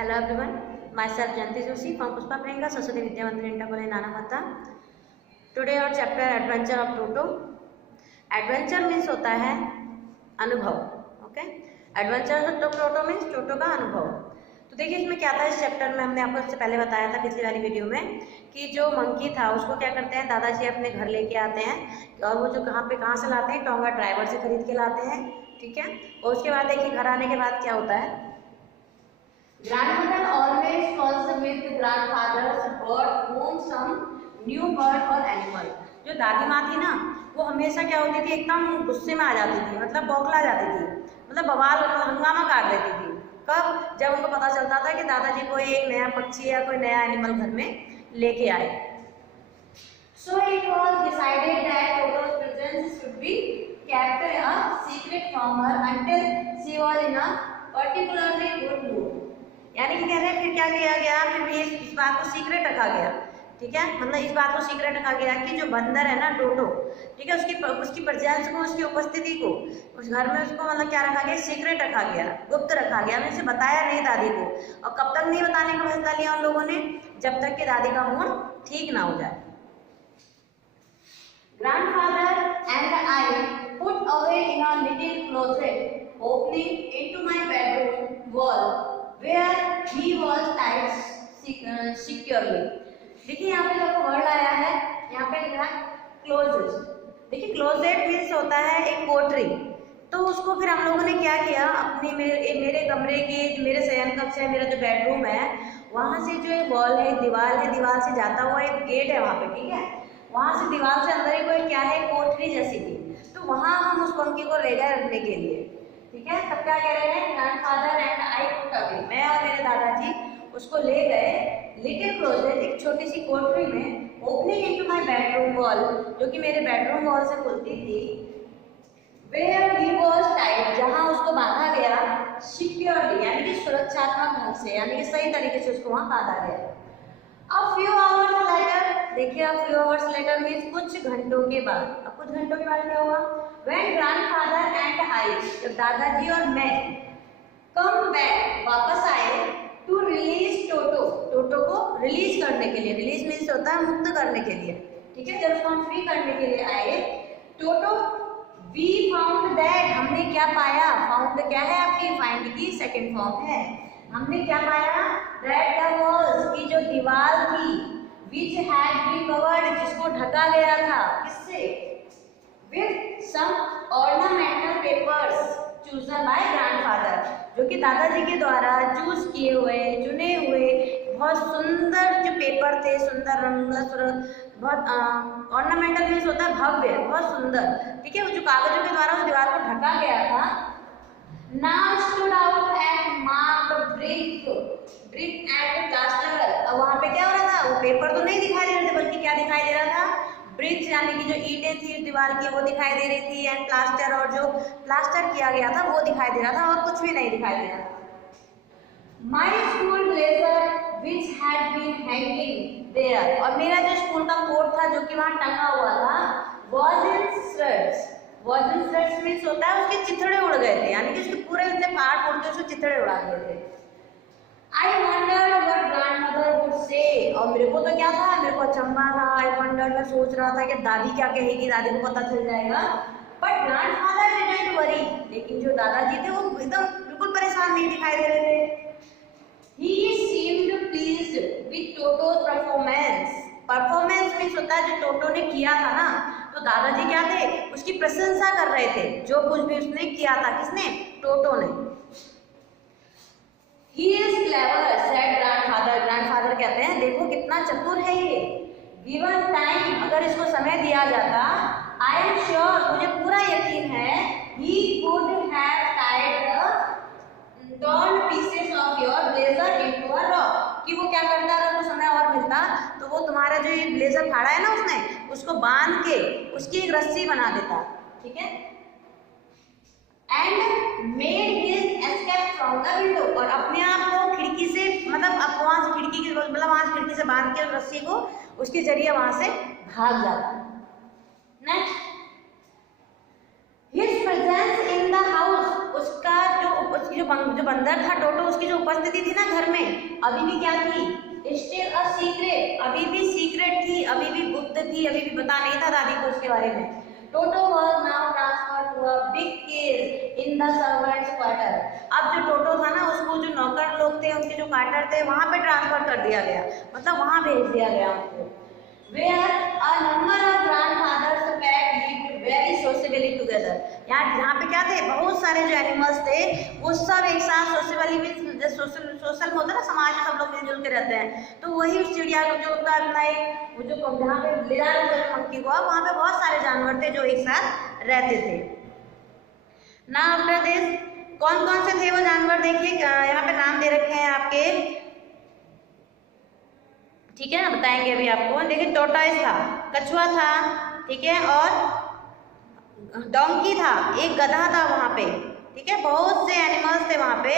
Hello everyone, myself Janti Joshi from Pushpa Priyanka Saraswati Vidya Mandir Inter College Nanavata. Today our chapter Adventure of Toto. Adventure means होता है अनुभव, okay. Adventure of Toto means Toto का अनुभव। तो देखिए इसमें क्या था, इस चैप्टर में हमने आपको इससे पहले बताया था पिछली वाली वीडियो में कि जो मंकी था उसको क्या करते हैं, दादाजी अपने घर लेके आते हैं और वो जो कहाँ से लाते हैं, टोंगा ड्राइवर से खरीद के लाते हैं, ठीक है। और उसके बाद देखिए घर आने के बाद क्या होता है, Grandmother always calls with grandfather's bird home some new bird or animal. जो दादी माँ थी ना वो हमेशा क्या होती थी, एकदम गुस्से में आ जाती थी, मतलब बौखला जाती थी, मतलब बवाल हंगामा काट देती थी। कब? जब उनको पता चलता था कि दादाजी कोई एक नया पक्षी या कोई नया एनिमल घर में लेके आए। So it was decided that Toto's presence should be kept a secret from her until she was in a particularly good mood. यानी कि कह रहे हैं फिर क्या किया गया, फिर भी इस बात को सीक्रेट रखा गया, ठीक है। मतलब इस बात को सीक्रेट रखा गया कि जो बंदर है ना टोटो, ठीक है, उसकी प्रेजेंस को, उसकी उपस्थिति को उस घर में उसको मतलब क्या रखा गया, सीक्रेट रखा गया, गुप्त रखा गया। मैंने बताया नहीं दादी को। और कब तक नहीं बताने का फैसला लिया उन लोगों ने, जब तक कि दादी का मूड ठीक ना हो जाए। Grandfather and I put away in a little closet opening into my bedroom wall where he was tied securely. देखिए यहाँ पे जो वर्ड आया है, यहाँ पे लिखा है क्लोजेट। देखिए क्लोजेट मीन्स होता है एक कोठरी। तो उसको फिर हम लोगों ने क्या किया, अपने मेरे कमरे के जो मेरे शयन कक्ष है, मेरा जो बेडरूम है, वहाँ से जो एक वॉल है, दीवार से जाता हुआ एक गेट है वहाँ पे, ठीक है। वहाँ से दीवार से अंदर ही कोई क्या है, कोठरी जैसी थी। तो वहाँ हम उस पंखी को ले गए रखने के लिए, ठीक है। तब क्या कह रहे हैं, grandfather and I put away, मैं और मेरे दादाजी उसको ले गए लिटिल क्लोजेट, एक छोटी सी कोठरी में, opening into my bedroom wall, जो कि मेरे बेडरूम वॉल से खुलती थी, वेयर ही वाज टाइड, जहां उसको बांधा गया, सिक्योरली यानी कि सुरक्षात्मक ढंग से, यानी कि सही तरीके से उसको वहां बांधा गया। अब फ्यू आवर्स लेटर, देखिए अब फ्यू आवर्स लेटर मीन्स कुछ घंटों के बाद। अब कुछ घंटों के बाद क्या हुआ, व्हेन ग्रैंडफादर एंड आई, जब दादाजी और मैं कम बैक, वापस आए, टू रिलीज टोटो, टोटो को रिलीज करने के लिए, रिलीज मीन्स होता है मुक्त करने के लिए, ठीक है। जब उसको हम फ्री करने के लिए आए, टोटो वी फाउंड दैट, हमने क्या पाया, फाउंड क्या है आपकी, फाइंड की सेकंड फॉर्म है। हमने क्या पाया, दैट द वॉल्स, की जो दीवार थी, विच हैड बीन कवर्ड, जिसको ढका गया था, किससे, with some ornamental papers chosen by grandfather, जो कि दादाजी के द्वारा चूज किए हुए, चुने हुए बहुत सुंदर जो पेपर थे, सुंदर रंग, बहुत ऑर्नामेंटल मीन्स होता है भव्य, बहुत सुंदर, ठीक है। जो कागजों के द्वारा उस दीवार को ढका गया था, now stood out and marked brick and plaster। अब वहाँ पे क्या हो रहा था, वो पेपर तो नहीं दिखाई दे रहे थे, बल्कि क्या दिखाई दे रहा था, ब्रिक्स यानी कि जो ईंटें थी इस दीवार की वो दिखाई दे रही थी, एंड प्लास्टर, और जो प्लास्टर किया गया था वो दिखाई दे रहा था, और कुछ भी नहीं दिखाई दे रहा था। My school blazer which had been hanging there, और मेरा जो स्कूल का कोट था जो कि वहाँ टंगा हुआ था, was in shreds। was in shreds means होता है उसके चिथड़े उड़ गए थे, यानी कि उसके पूरे इतने पार्ट उड़ के उसके चिथड़े उड़ा गए थे। I wondered what grandmother would say, और मेरे को तो क्या था, मेरे को अचंभा था, I wondered, मैं सोच रहा था कि दादी क्या कहेगी, दादी को पता चल जाएगा। But grandfather didn't worry, लेकिन जो दादाजी थे वो एकदम बिल्कुल परेशान नहीं दिखाई दे रहे थे। He seemed pleased with Toto's performance। Performance means होता है जो टोटो ने किया था ना, तो दादाजी क्या थे, उसकी प्रशंसा कर रहे थे, जो कुछ भी उसने किया था, किसने, टोटो ने। He is clever, said grandfather। Grandfather कहते हैं देखो कितना चतुर है ये। Given time, अगर इसको समय दिया जाता, I am sure, मुझे पूरा यकीन है, he could have tied the torn pieces of your blazer into a rock, कि वो क्या करता, अगर वो समय और मिलता तो वो तुम्हारा जो ये ब्लेजर फाड़ा है ना उसने, उसको बांध के उसकी एक रस्सी बना देता, ठीक है। And made his escape from the window, और अपने आप को खिड़की से, मतलब अब वहां से खिड़की की, मतलब वहां से खिड़की से बांध के रस्सी को उसके जरिए वहां से भाग जाता। Next, his presence in the house, उसका जो बंदर था टोटो, उसकी जो उपस्थिति थी ना घर में, अभी भी क्या थी, स्टिल अ सीक्रेट, अभी भी सीक्रेट थी, अभी भी गुप्त थी, अभी भी पता नहीं था दादी को उसके बारे में। टोटो was now transferred to a big cage in the servants' quarter. अब जो टोटो था ना, उसको जो नौकर लोग थे, उनके जो क्वार्टर थे, वहां पे ट्रांसफर कर दिया गया, मतलब वहां भेज दिया गया उनको। Where a number of grandfathers pet lived very sociably together. यहाँ पे क्या थे, बहुत सारे जो एनिमल्स थे वो सब एक साथ सोशली मीन्स सोशल में होता है ना, समाज में सब लोग मिलजुल के रहते हैं, तो वही उस चिड़िया को जो उनका अपना एक वो जो जहाँ पे ले जा रहे थे मंकी को, वहाँ पे बहुत सारे जानवर थे जो एक साथ रहते थे। ना आफ्टर दिस कौन कौन से थे वो जानवर, देखिए यहाँ पे नाम दे रखे हैं आपके, ठीक है ना, बताएंगे अभी आपको। देखिए टोर्टोइस था, कछुआ था, ठीक है, और डोंकी था, एक गधा था वहाँ पे, ठीक है, बहुत से एनिमल्स थे वहाँ पे।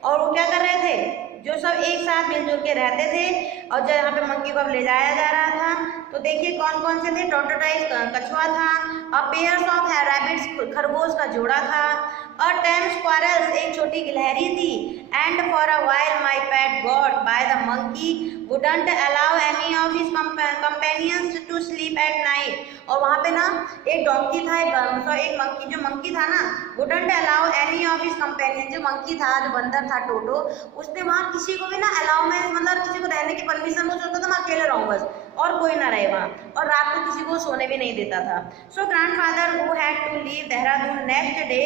और वो क्या कर रहे थे, जो सब एक साथ मिलजुल के रहते थे, और जो यहाँ पे मंकी को अब ले जाया जा रहा था, तो देखिए कौन कौन से थे, टोर्टोइस कछुआ था, और पेयर्स ऑफ रैबिट्स खरगोश का जोड़ा था, और 10 squirrels एक छोटी गिलहरी थी, and for a while my pet got by the monkey wouldn't allow any of his companions to sleep at night. और वहाँ पे ना एक डोंकी था, एक मंकी, जो मंकी था ना, wouldn't allow any of his companion, जो मंकी था, जो बंदर था टोटो, उसने वहाँ किसी को भी ना अलाउ में, मतलब किसी को रहने की परमिशन, वो सोचता था मैं अकेले रहूँ बस, और कोई ना रहे वहाँ, और रात को किसी को सोने भी नहीं देता था। So grandfather who had to leave Dehradun next day,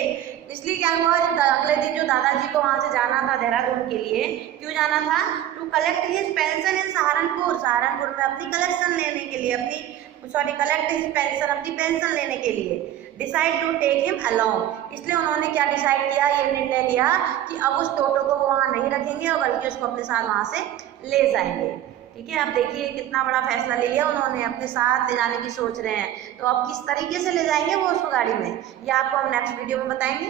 इसलिए क्या हुआ, अगले दिन जो दादाजी को वहाँ से जाना था देहरादून के लिए, क्यों जाना था, to collect his pension in Saharanpur, Saharanpur में अपनी कलेक्शन लेने के लिए, कलेक्ट हिज पेंशन, अपनी पेंशन लेने के लिए, decide to take him along, इसलिए उन्होंने क्या डिसाइड किया, ये निर्णय लिया कि अब उस टोटो को वो वहाँ नहीं रखेंगे और बल्कि उसको अपने साथ वहाँ से ले जाएंगे। ठीक है, अब देखिए कितना बड़ा फैसला ले लिया उन्होंने, अपने साथ ले जाने की सोच रहे हैं, तो अब किस तरीके से ले जाएंगे वो उसको गाड़ी में, ये आपको हम नेक्स्ट वीडियो में बताएंगे।